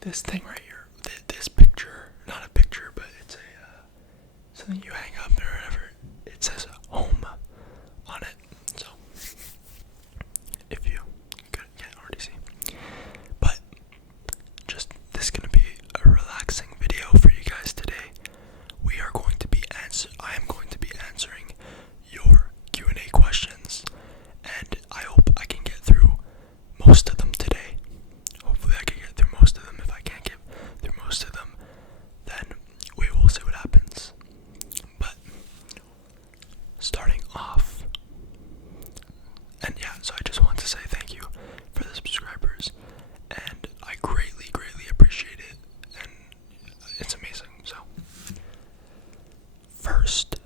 this thing right here, this picture, not a picture, but it's something you hang up or whatever. It says home on it. So if you can't already see, but just this is gonna be a relaxing video for you guys today. I am going to be answering your Q&A questions, and I hope I can get through most of them today. Hopefully I can get through most of them. If I can't get through most of them, then we will see what happens. But starting off, and yeah, so I just want to say thank you for the subscribers, and I greatly appreciate it, and it's amazing. So First,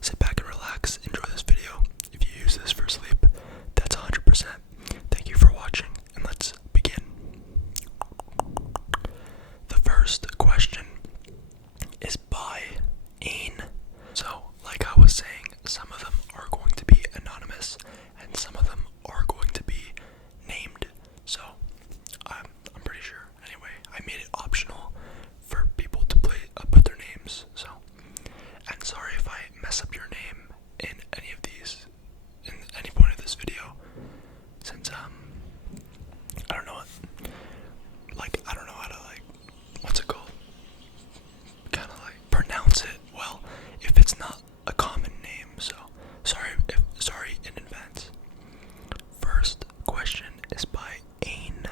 sit back and relax, enjoy this video. If you use this for sleep, that's 100%. Thank you for watching, and let's begin. The first question is by Ain. So, like I was saying, some of them are going to be anonymous, and some of them are going to be named. So, I'm pretty sure. Anyway, I made it optional for people to put their names. So, and sorry if I mess up your name in any of these, in any point of this video, since I don't know I don't know how to what's it called? Kind of pronounce it well if it's not a common name. So sorry in advance. First question is by Ain.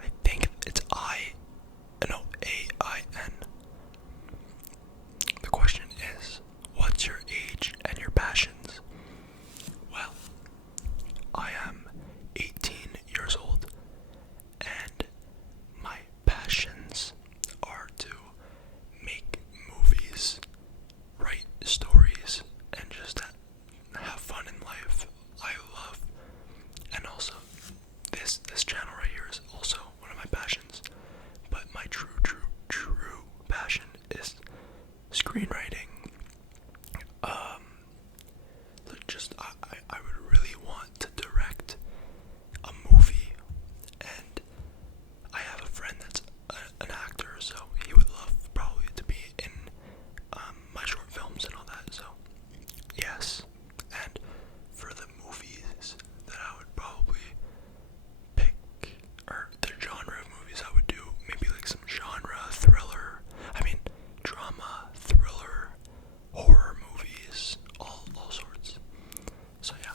I think it's A-I-N. The question is, what's your age and your passions? Well, I am 18 years old, and my passions are to make movies, write stories, and just have fun in life. I love, and also this channel right here is also one of my passions, but my true passion is screenwriting. I would really want to direct a movie, and I have a friend that's an actor, so he would love probably to be in my short films and all that. So yes, and for the movies that I would probably pick, or the genre of movies I would do, maybe some genre thriller, drama, thriller, horror movies, all sorts. So yeah,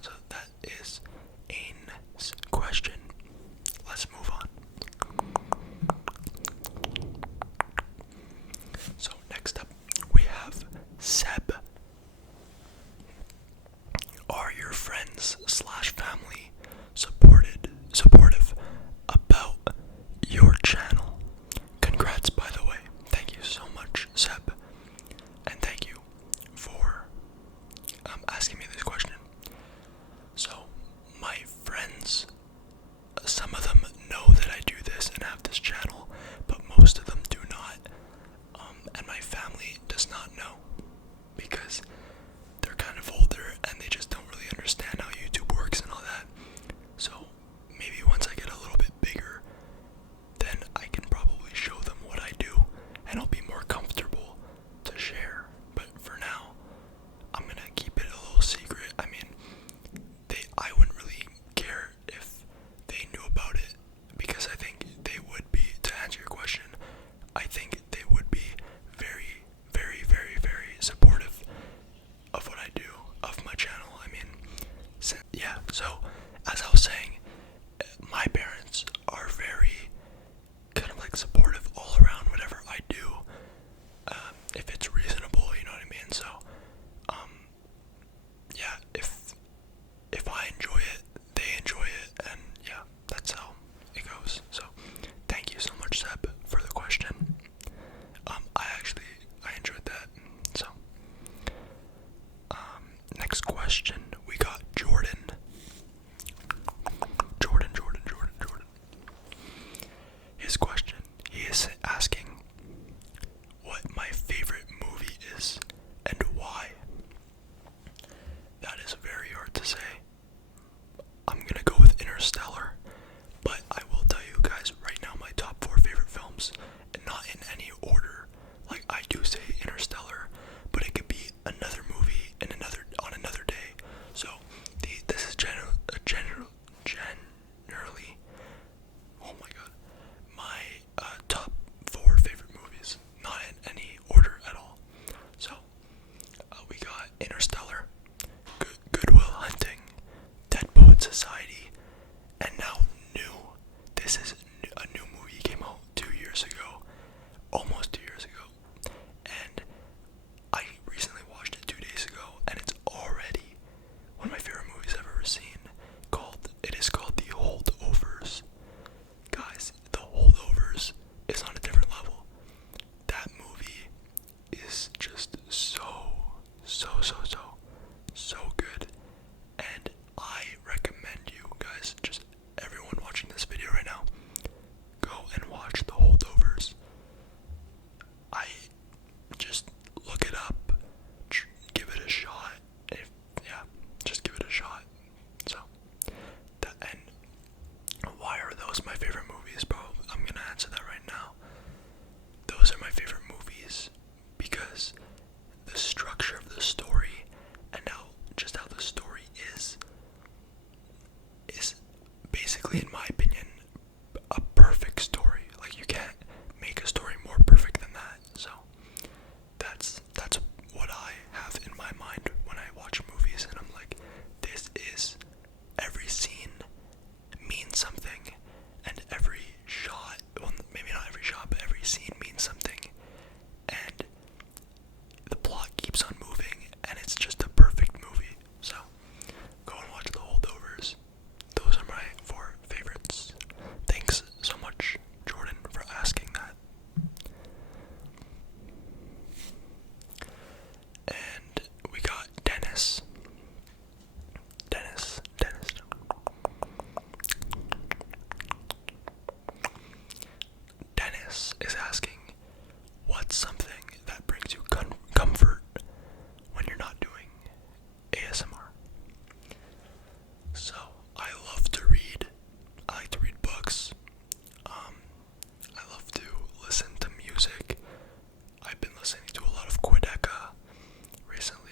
so that is Ain's question. Let's move on. So next up we have Seb. Are your friends / family supportive about your channel? Congrats, by the way. Thank you so much, Seb, and thank you for asking me this question. So my friends, some of them know that I do this and have this channel, but most of them do not. And my family does not know, because they're kind of older and they just don't really understand how YouTube works and all that. So maybe once I get a little bit bigger, then I can probably show them what I do, and I'll be more comfortable to share. But for now, I'm gonna keep it a little secret. I wouldn't really care if they knew about it, because I think they would be, to answer your question, I think they would be very supportive of what I do, of my channel. Yeah, so as I was saying, my parents are very kind of supportive all around whatever I do, if it's reasonable, you know what I mean? So yeah, if I enjoy it, they enjoy it, and yeah, that's how it goes. So thank you so much, Seb, for the question. I enjoyed that. So next question, we got Jordan. is just so good, and I recommend you guys, just everyone watching this video right now, go and watch The Holdovers. I just look it up, give it a shot. Just give it a shot. So, and why are those my favorite movies, bro? I'm gonna answer that right now. Those are my favorite movies because the structure of the story and how the story is basically, in my opinion, a perfect story. Like, you can't make a story more perfect than that. So that's what I have in my mind when I watch movies, and I'm like, this is, every scene means something, and every shot, well, maybe not every shot, but every scene means something, and the plot keeps on moving, and it's just a perfect movie. So go and watch The Holdovers. Those are my 4 favorites. Thanks so much, Jordan, for asking that. And we got Dennis. Dennis is asking, what's something that brings you comfort when you're not doing ASMR? So, I love to read. I like to read books. I love to listen to music. I've been listening to a lot of Quedeca recently.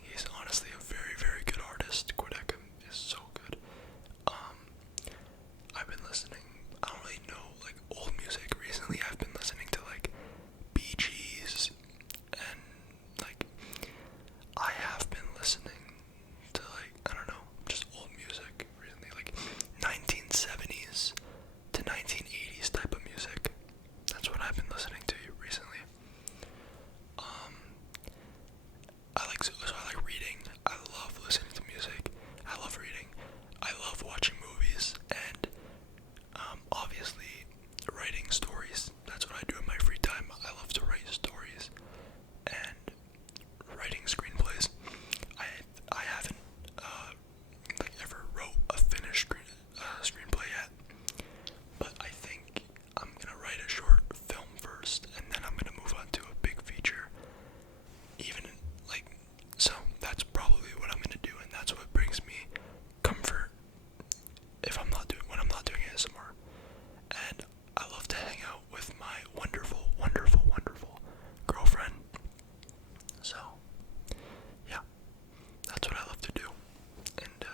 He's honestly a very, very good artist. Quedeca is so good. I've been listening, I don't really know, like, old music. Recently I've been listening to, like, Bee Gees, and, like, I have been listening to, like, I don't know, just old music recently, like 1970s to 1980s type of music. That's what I've been listening to recently. I like reading. I love listening to music. I love reading. I love watching movies, and obviously writing stories. That's what I do in my free time. I love to write stories and writing screenplays. I haven't ever wrote a finished screenplay yet, but I think I'm gonna write a short film first, and then I'm gonna move on to a big feature. So that's probably what I'm gonna do, and that's what brings me comfort when I'm not doing ASMR. And I love to hang out with my wonderful girlfriend. So yeah, that's what I love to do. And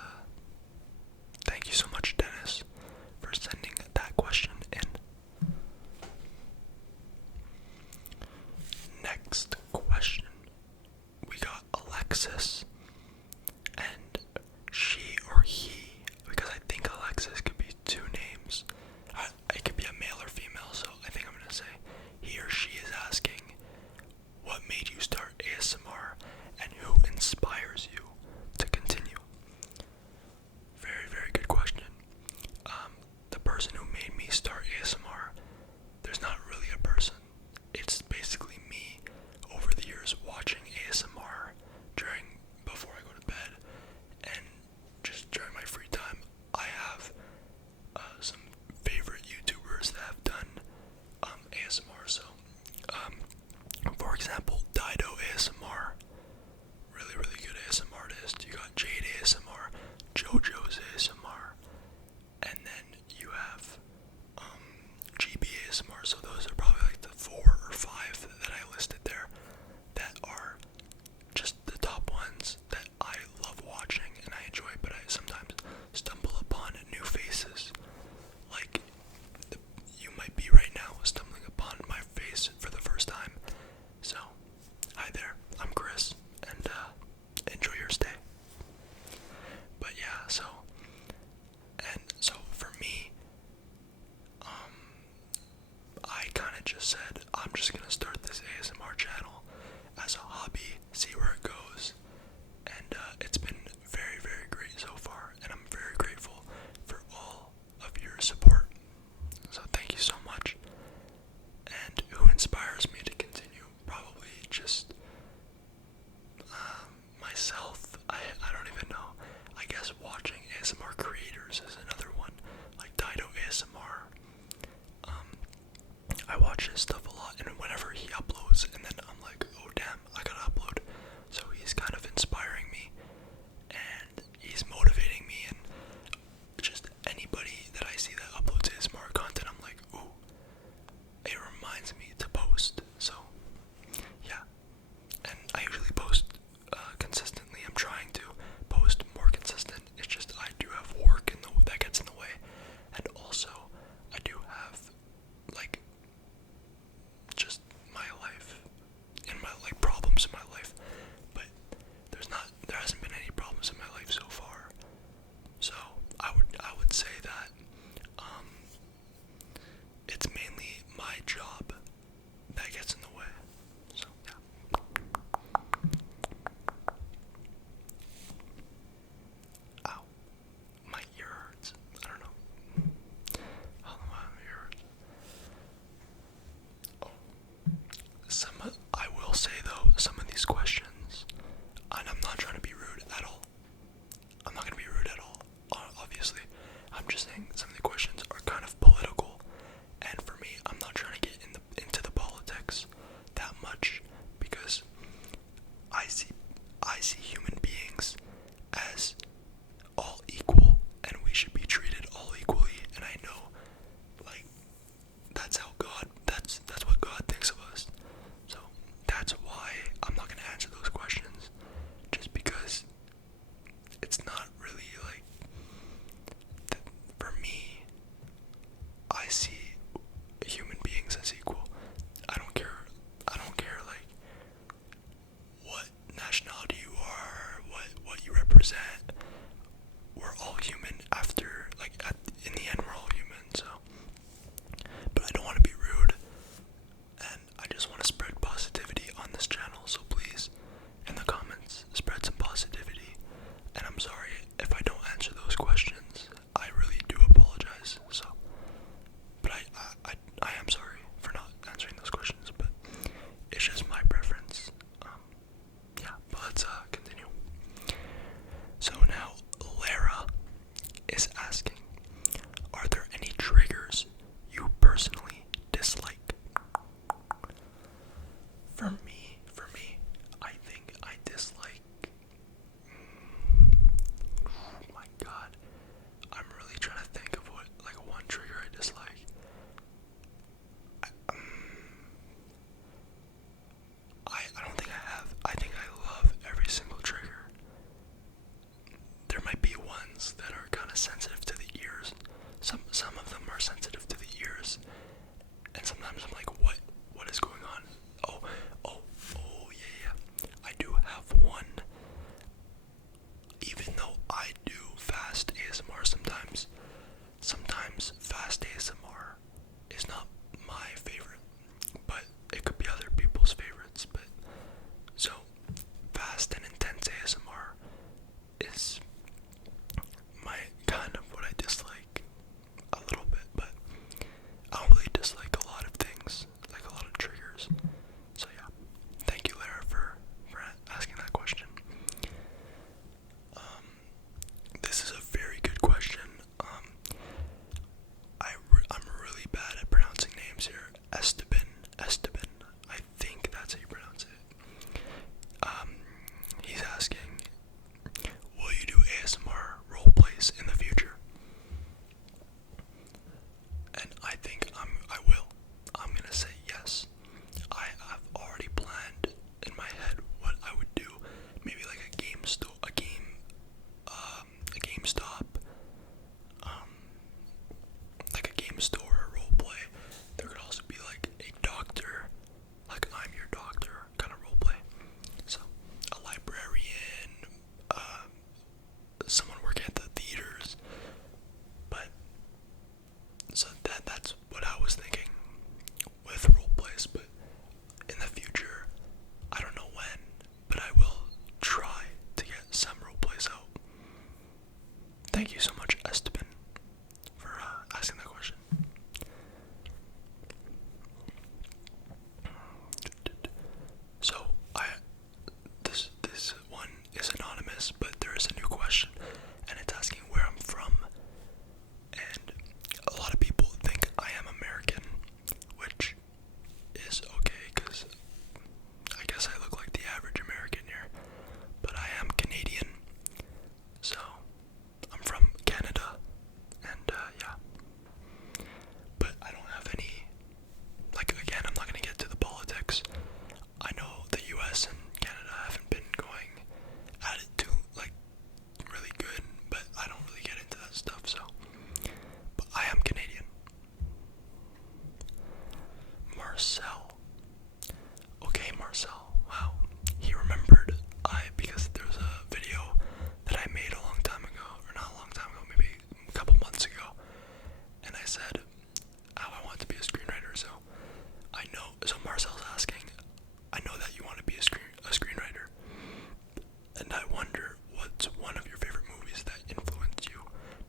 thank you so much, Dennis, for sending that question in. Next question, we got Alexis, and she or he, because I think Alexis could be 2 names. It could be a male or female, so I think I'm gonna say he or she is asking, what made you start ASMR, and who inspires you to continue? Very, very good question. The person who made me start ASMR, there's not really a person. It's basically me over the years watching ASMR before I go to bed, and just during my free time. I have some favorite YouTubers that have done ASMR. So, for example, Dido ASMR, really, really good ASMR artist. You got Jade ASMR, JoJo's ASMR, and then you have GB ASMR. So those are probably like the 4 or 5 that I listed there that are just the top ones that I love watching and I enjoy, but I sometimes stumble upon new faces. Like, you might be right now stumbling upon my face for the first time. So, hi there, I'm Chris, and enjoy your stay. But yeah, so for me, I kind of just said, I'm just gonna start this ASMR channel as a hobby, see where it goes, and it's been very, very great so far, and I'm very grateful for all of your support. So thank you so much. And who inspires me to continue? Probably Marcel. Wow. He remembered because there was a video that I made a long time ago, or not a long time ago, maybe a couple months ago, and I said how I want to be a screenwriter. So Marcel's asking, I know that you want to be a screenwriter, and I wonder what's one of your favorite movies that influenced you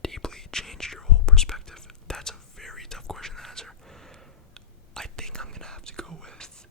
deeply, changed your whole perspective. That's a very tough question to answer. I think I'm gonna have to go with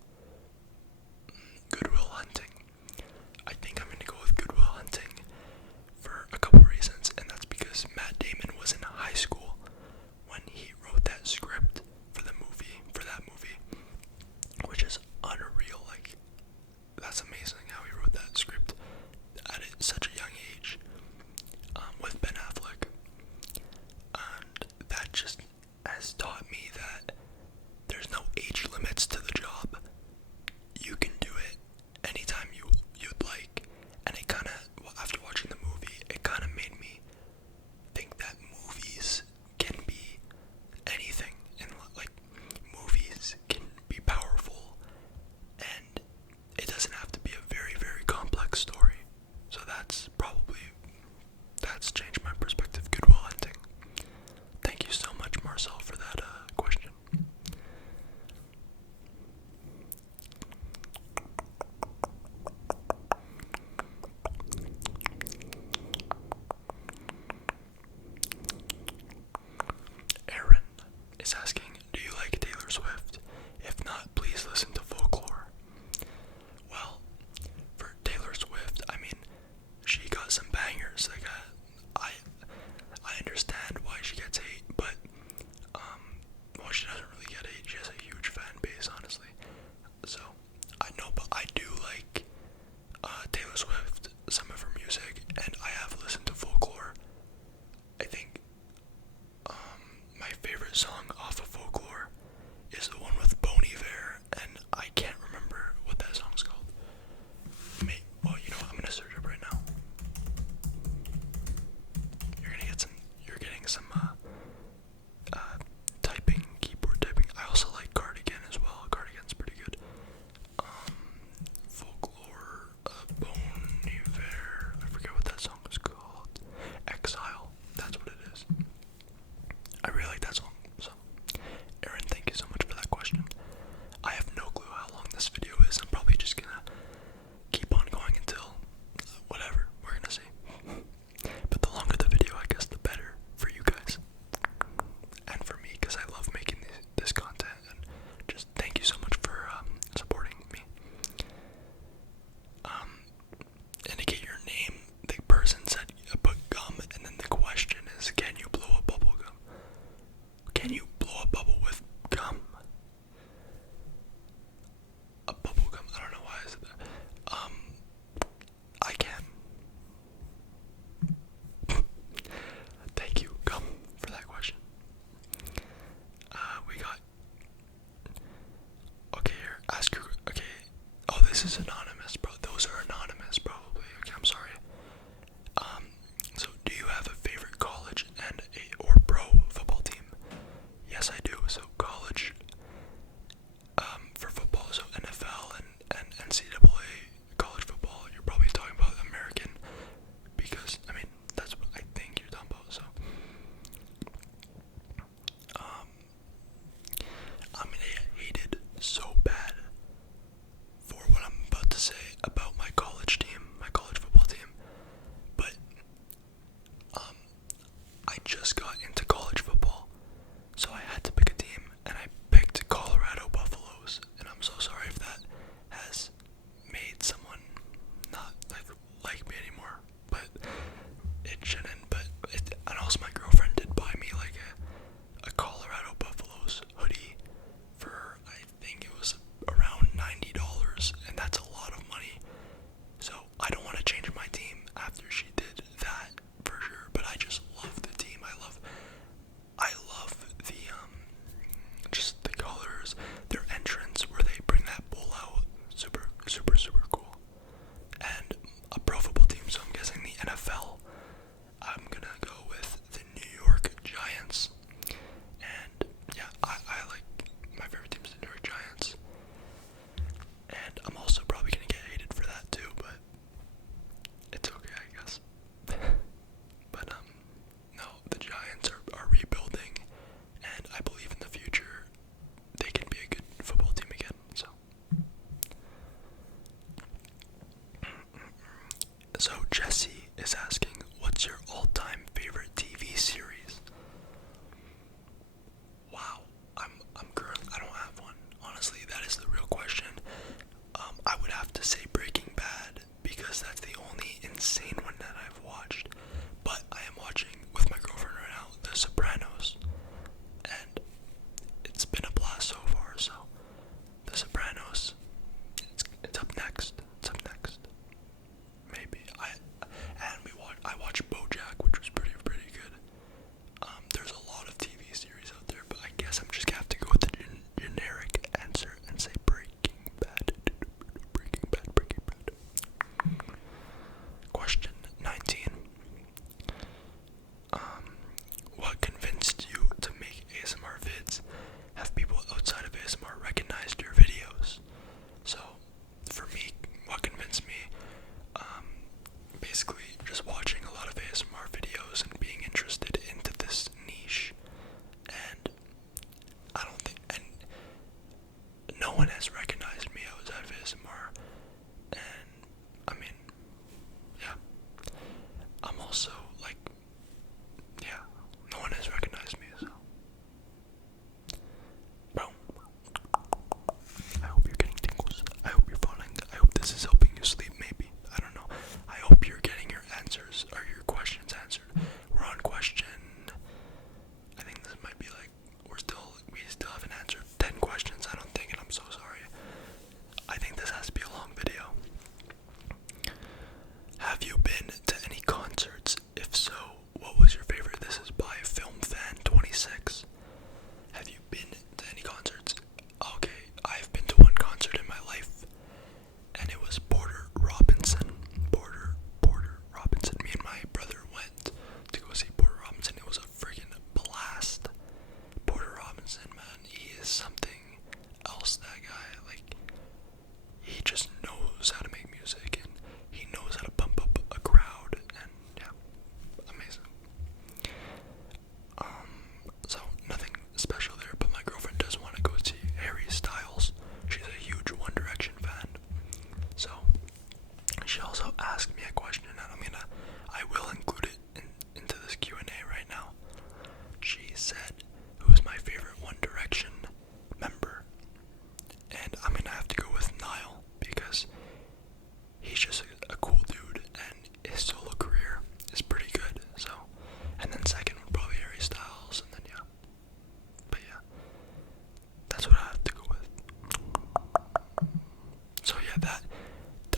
that,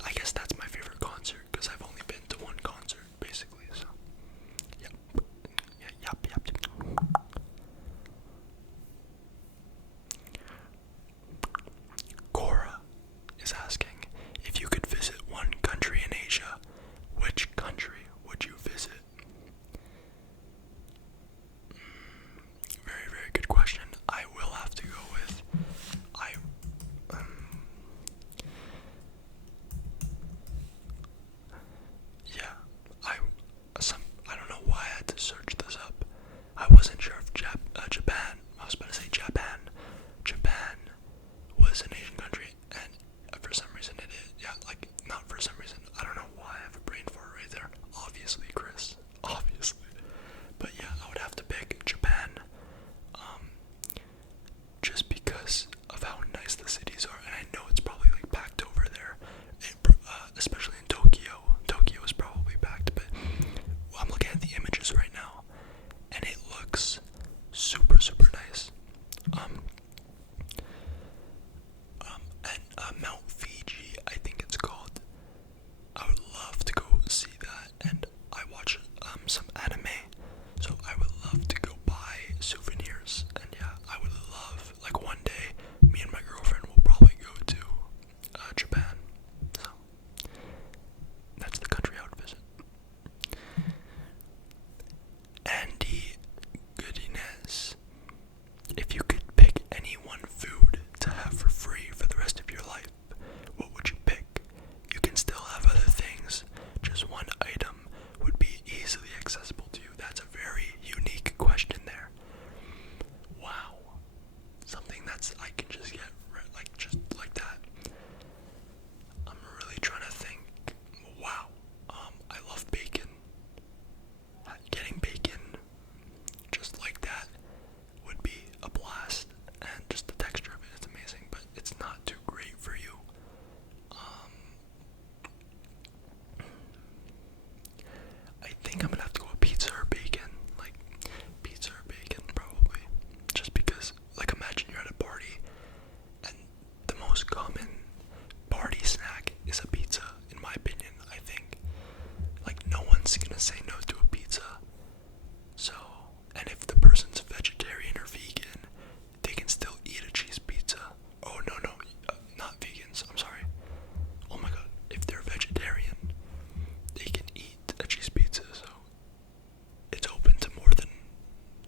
I guess that's my favorite concert, because I've only been to one concert, basically, so, yep. Yeah, yep. Cora is asking, if you could visit one country in Asia, which country would you visit? Very, very good question. I will have to go with, yeah, I don't know why I had to search this up. I wasn't sure if Japan, I was about to say Japan was an Asian country, and for some reason it is, yeah, like, not for some reason, I don't know why I have a brain fart right there, obviously, Chris, obviously, but yeah, I would have to pick Japan, just because of how nice the cities are, and I know it's probably, like, packed over there, especially in Tokyo. Tokyo is probably packed, but I'm looking at the images right now, and it looks super, super nice. And Mount Fiji, I think it's called. I would love to go see that, and I watch some anime, so I would love to go buy souvenirs, and yeah, I would love, like, one day, me and my girlfriend will probably go to Japan, so that's the country I would visit. Andy Goodiness, if you could pick any one food to have for free for the rest of your life, what would you pick? You can still have other things, just one item would be easily accessible to you. That's a very unique question there. Wow. Something that's, I can just get, like, just like that. I'm really trying to think. Wow. I love bacon. Getting bacon just like that would be a blast, and just the texture of it is amazing, but it's not too great for you. I think I'm gonna have to go with pizza or bacon, like, pizza or bacon, probably, just because, like, imagine you're at a party, and the most common party snack is a pizza, in my opinion. I think, like, no one's gonna say no to a pizza. So, and if the person's vegetarian or vegan, they can still eat a cheese pizza. Oh, no, not vegans, I'm sorry. Oh my god, if they're vegetarian, they can eat a cheese pizza, so it's open to more than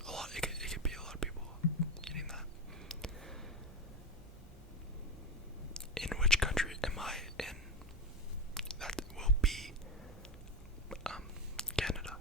a lot. It could be a lot of people eating that. In which country am I in? That will be Canada.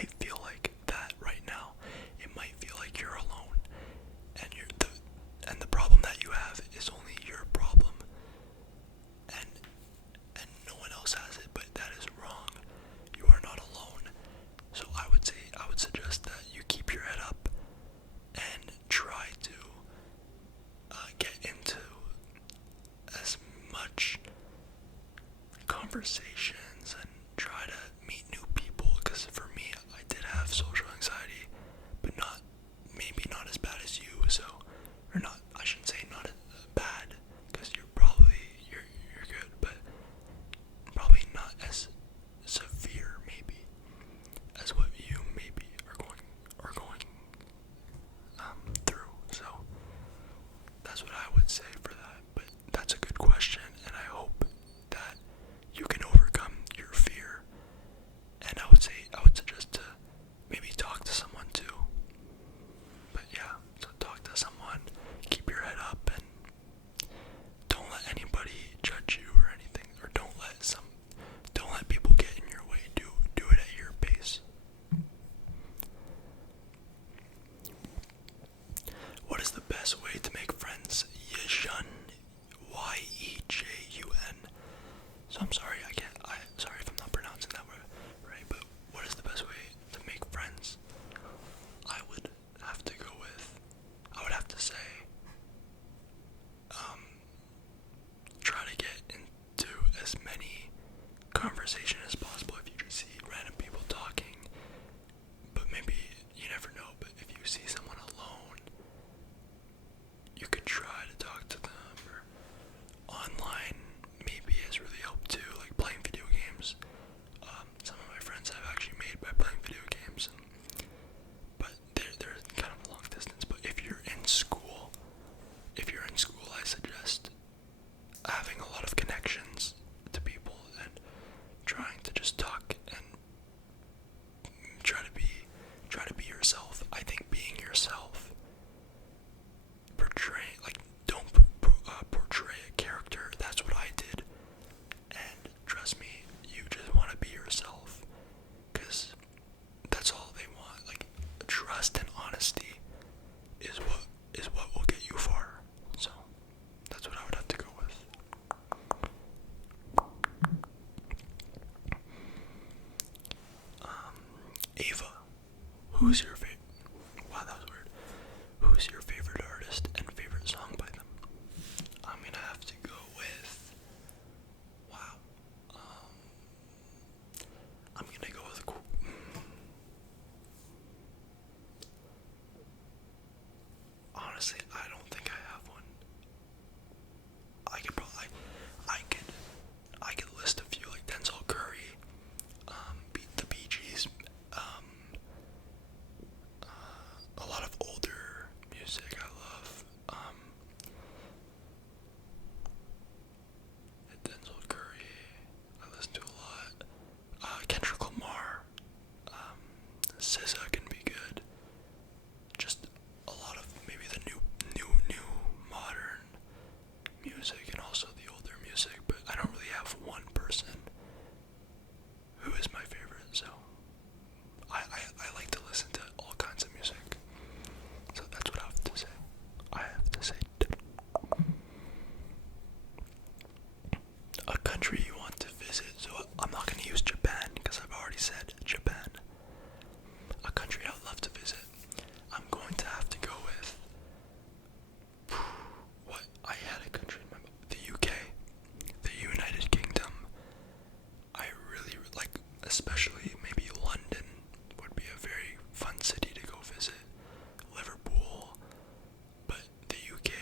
might feel like that right now. It might feel like you're alone, and the problem that you have is only your problem, and no one else has it. But that is wrong. You are not alone. So I would suggest that you keep your head up and try to get into as much conversations and try to meet new people, because for me, I did have social anxiety, but maybe not as bad as you, so, or not, I shouldn't say not as bad, because you're good, but probably not as severe, maybe, as what you maybe are going through. So that's what I would say for that. But that's a good question, and I hope that you can overcome your fear. And I would suggest to maybe talk to someone too. But yeah, so talk to someone, keep your head up, and don't let anybody judge you or anything, or don't let people get in your way. Do it at your pace. What is the best way to make friends? Yejun, Yejun. So I'm sorry, sorry if I'm not pronouncing that word right, but what is the best way to make friends? I would have to say, try to get into as many conversations as possible. If you just see random people talking, but maybe, you never know, but if you see someone alone, you could try to talk to them, or online maybe has really helped too, like playing video games. Some of my friends I've actually made by playing video games, but they're kind of long distance. But if you're in school, I suggest having a lot of connections to people and trying to just talk and try to be yourself. I think being yourself, don't portray a character. That's what I did, and trust me, you just want to be yourself, because that's all they want. Like, trust and honesty is what will get you far. So that's what I would have to go with. Ava, who's your favorite? Wow, that was weird. Who's your favorite artist and favorite song by them? I'm gonna have to go with. Wow. I'm gonna go with. Honestly, I don't think I have one. I could list a few, like Denzel Curry, the Bee Gees, a lot of older music I love. Denzel Curry, I listen to a lot. Kendrick Lamar, SZA can be good. Just a lot of maybe the new modern music, and also the older music, but I don't really have one person who is my favorite, so I like to listen to all kinds of music. So that's what I have to say. A country you want to visit. So I'm not going to use Japan because I've already said Japan. A country I would love to visit. I'm going to have to go with what I had a country in my mind. The UK, the United Kingdom. I really like, especially maybe London would be a very fun city to go visit. Liverpool, but the UK,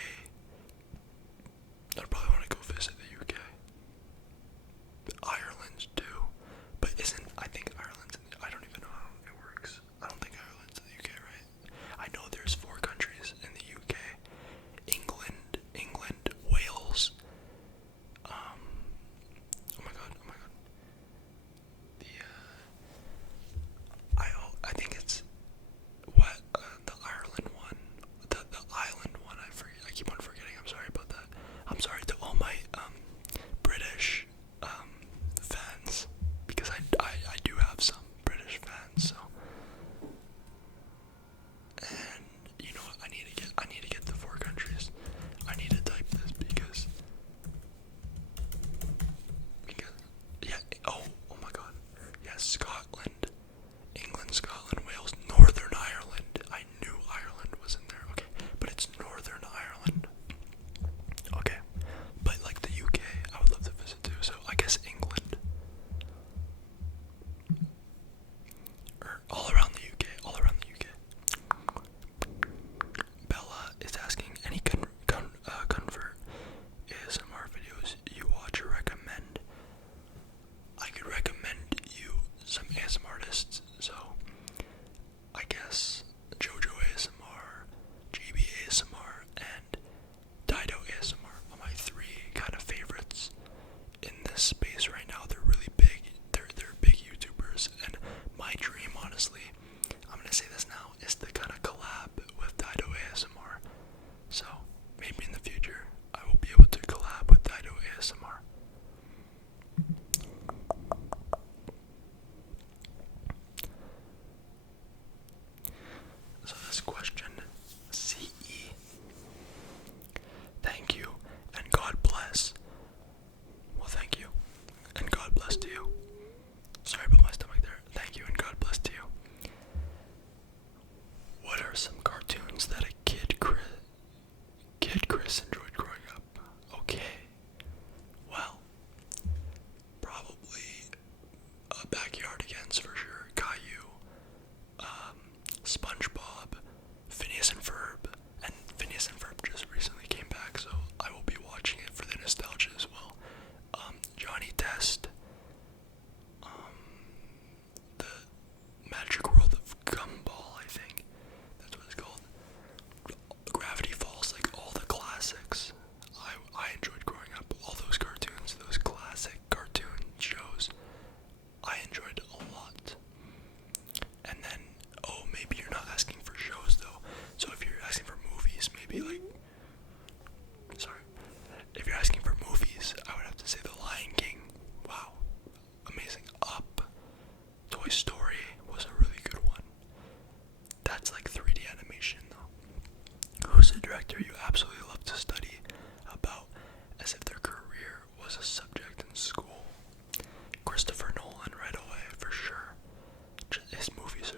I'd probably want to go visit the UK. Ireland too, but I think Ireland's I don't even know how it works. I don't think Ireland's in the UK, right? I know there's 4 countries in the UK. England, Wales, oh my god. I think it's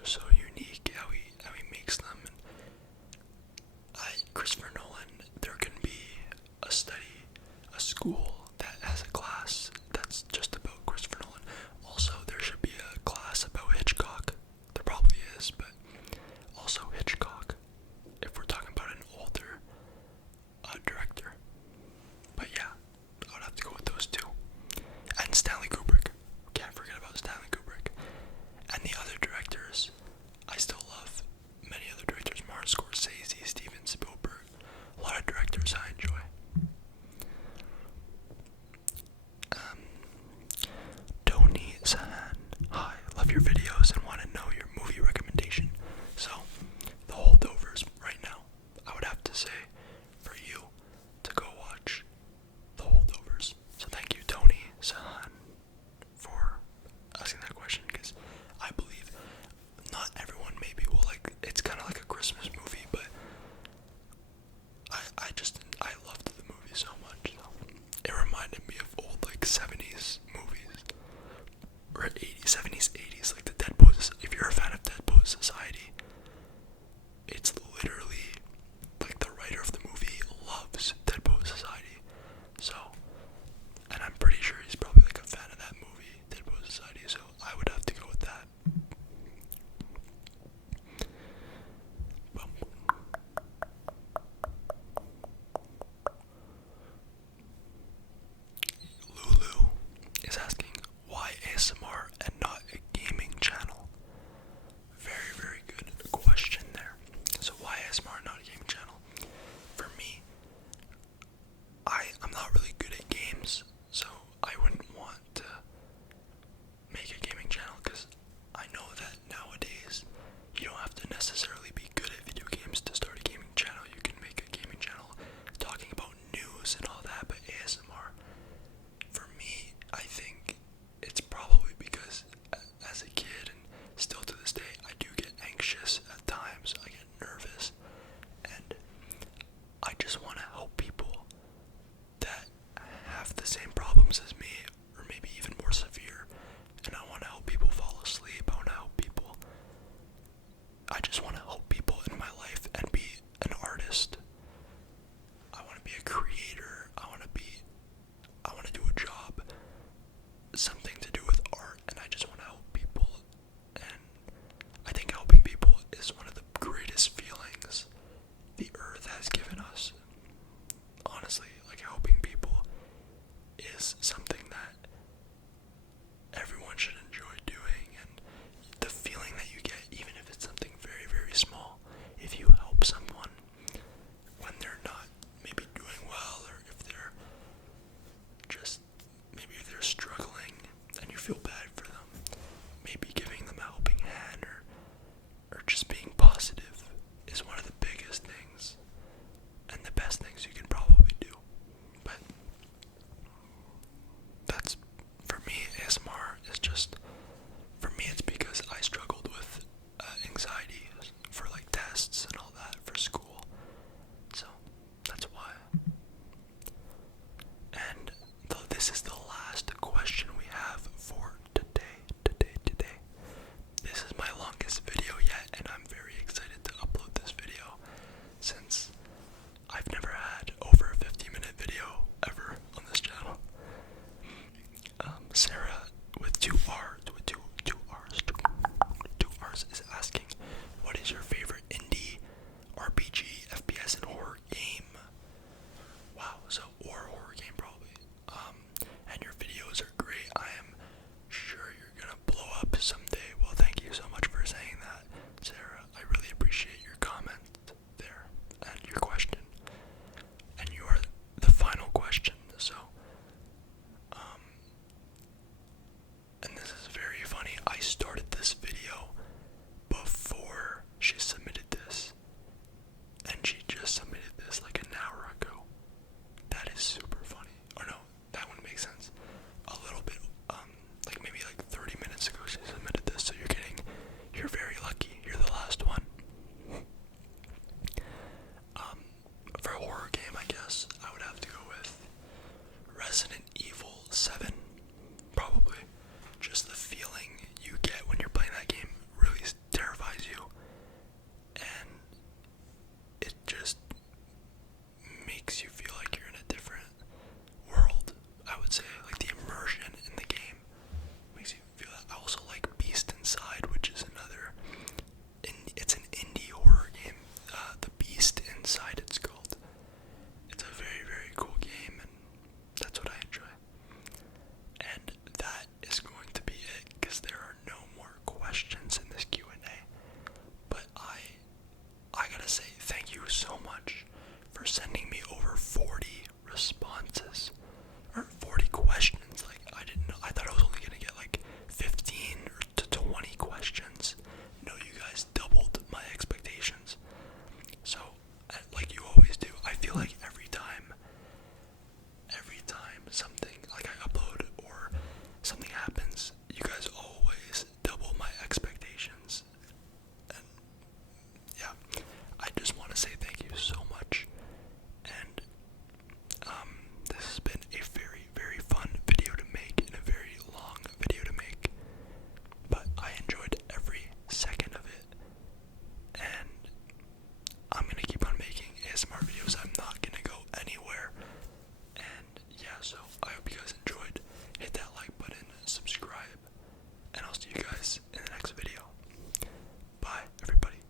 are so unique how he makes them. And Christopher Nolan, there can be a school that has a class that's just about Christopher Nolan. Also, there should be a class about Hitchcock. There probably is, but also Hitchcock, if we're talking about an older director. But yeah, I would have to go with those two. And Stanley Kubrick. Can't forget about Stanley Kubrick. And the other directors, I still love many other directors. Martin Scorsese, Steven Spielberg. A lot of directors I enjoy. Tony Zahan. Hi, love your videos and want to know your movie recommendation. so much for sending